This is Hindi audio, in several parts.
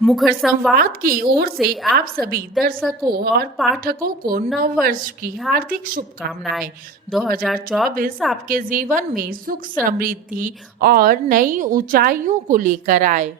मुखर संवाद की ओर से आप सभी दर्शकों और पाठकों को नव वर्ष की हार्दिक शुभकामनाएं। 2024 आपके जीवन में सुख, समृद्धि और नई ऊंचाइयों को लेकर आए।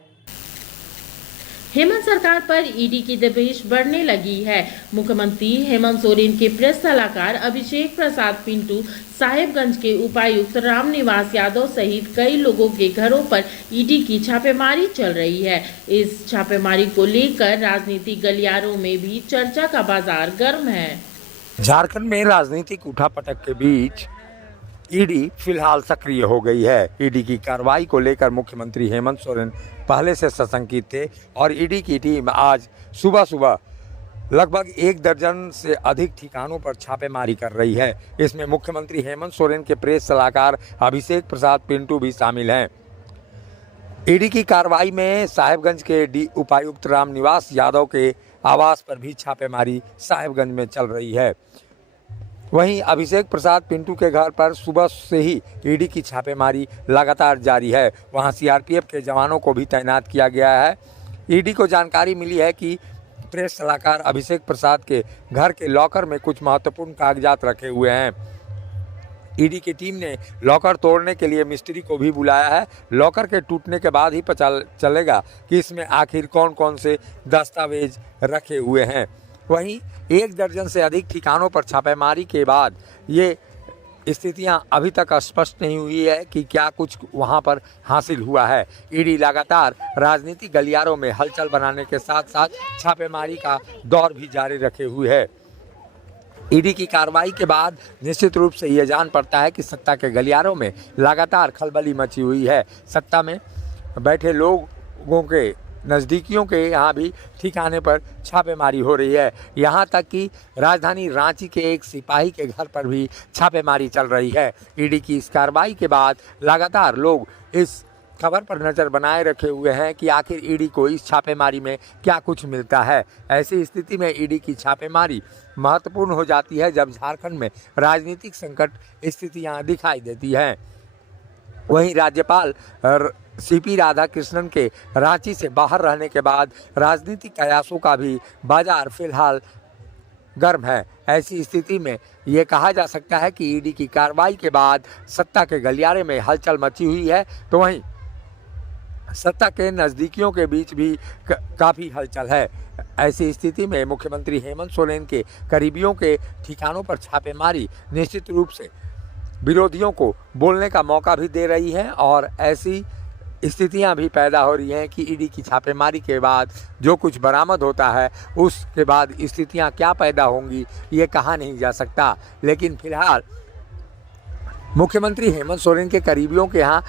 हेमंत सरकार पर ईडी की दबिश बढ़ने लगी है। मुख्यमंत्री हेमंत सोरेन के प्रेस सलाहकार अभिषेक प्रसाद पिंटू, साहेबगंज के उपायुक्त रामनिवास यादव सहित कई लोगों के घरों पर ईडी की छापेमारी चल रही है। इस छापेमारी को लेकर राजनीतिक गलियारों में भी चर्चा का बाजार गर्म है। झारखंड में राजनीतिक उठापटक के बीच ईडी फिलहाल सक्रिय हो गई है। ईडी की कार्रवाई को लेकर मुख्यमंत्री हेमंत सोरेन पहले से सशंकित थे और ईडी की टीम आज सुबह लगभग 1 दर्जन से अधिक ठिकानों पर छापेमारी कर रही है। इसमें मुख्यमंत्री हेमंत सोरेन के प्रेस सलाहकार अभिषेक प्रसाद पिंटू भी शामिल हैं। ईडी की कार्रवाई में साहेबगंज के उपायुक्त रामनिवास यादव के आवास पर भी छापेमारी साहेबगंज में चल रही है। वहीं अभिषेक प्रसाद पिंटू के घर पर सुबह से ही ईडी की छापेमारी लगातार जारी है। वहां सीआरपीएफ के जवानों को भी तैनात किया गया है। ईडी को जानकारी मिली है कि प्रेस सलाहकार अभिषेक प्रसाद के घर के लॉकर में कुछ महत्वपूर्ण कागजात रखे हुए हैं। ईडी की टीम ने लॉकर तोड़ने के लिए मिस्त्री को भी बुलाया है। लॉकर के टूटने के बाद ही पता चलेगा कि इसमें आखिर कौन कौन से दस्तावेज रखे हुए हैं। वहीं 1 दर्जन से अधिक ठिकानों पर छापेमारी के बाद ये स्थितियां अभी तक स्पष्ट नहीं हुई है कि क्या कुछ वहां पर हासिल हुआ है। ईडी लगातार राजनीतिक गलियारों में हलचल बनाने के साथ साथ छापेमारी का दौर भी जारी रखे हुए है। ईडी की कार्रवाई के बाद निश्चित रूप से ये जान पड़ता है कि सत्ता के गलियारों में लगातार खलबली मची हुई है। सत्ता में बैठे लोगों के नज़दीकियों के यहाँ भी ठिकाने पर छापेमारी हो रही है। यहाँ तक कि राजधानी रांची के एक सिपाही के घर पर भी छापेमारी चल रही है। ईडी की इस कार्रवाई के बाद लगातार लोग इस खबर पर नज़र बनाए रखे हुए हैं कि आखिर ईडी को इस छापेमारी में क्या कुछ मिलता है। ऐसी स्थिति में ईडी की छापेमारी महत्वपूर्ण हो जाती है जब झारखंड में राजनीतिक संकट स्थितियाँ दिखाई देती हैं। वहीं राज्यपाल सीपी राधाकृष्णन के रांची से बाहर रहने के बाद राजनीतिक कयासों का भी बाजार फिलहाल गर्म है। ऐसी स्थिति में ये कहा जा सकता है कि ईडी की कार्रवाई के बाद सत्ता के गलियारे में हलचल मची हुई है, तो वहीं सत्ता के नज़दीकियों के बीच भी काफ़ी हलचल है। ऐसी स्थिति में मुख्यमंत्री हेमंत सोरेन के करीबियों के ठिकानों पर छापेमारी निश्चित रूप से विरोधियों को बोलने का मौका भी दे रही है और ऐसी स्थितियां भी पैदा हो रही हैं कि ईडी की छापेमारी के बाद जो कुछ बरामद होता है उसके बाद स्थितियां क्या पैदा होंगी ये कहा नहीं जा सकता। लेकिन फिलहाल मुख्यमंत्री हेमंत सोरेन के करीबियों के यहाँ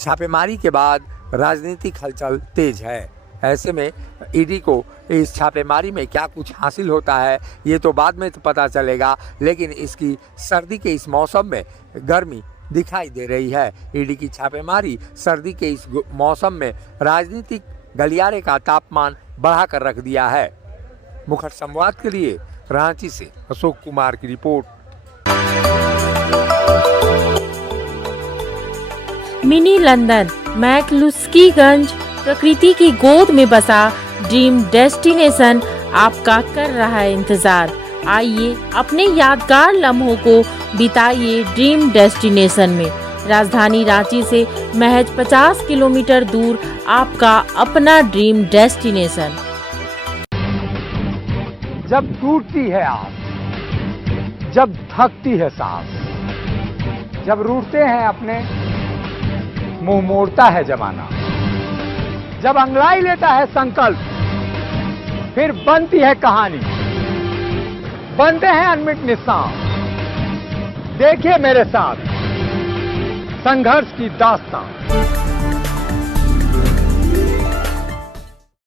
छापेमारी के बाद राजनीतिक हलचल तेज है। ऐसे में ईडी को इस छापेमारी में क्या कुछ हासिल होता है ये तो बाद में पता चलेगा, लेकिन इसकी सर्दी के इस मौसम में गर्मी दिखाई दे रही है। ईडी की छापेमारी सर्दी के इस मौसम में राजनीतिक गलियारे का तापमान बढ़ाकर रख दिया है। मुखर संवाद के लिए रांची से अशोक कुमार की रिपोर्ट। मिनी लंदन मैक्लुस्कीगंज प्रकृति की गोद में बसा ड्रीम डेस्टिनेशन आपका कर रहा है इंतजार। आइए अपने यादगार लम्हों को बिताइए ड्रीम डेस्टिनेशन में। राजधानी रांची से महज 50 किलोमीटर दूर आपका अपना ड्रीम डेस्टिनेशन। जब टूटती है आस, जब थकती है सांस, जब रूठते हैं अपने, मुंह मोड़ता है जमाना, जब अंगड़ाई लेता है संकल्प, फिर बनती है कहानी, बनते हैं अनमिट निशान। देखिए मेरे साथ संघर्ष की दास्तां।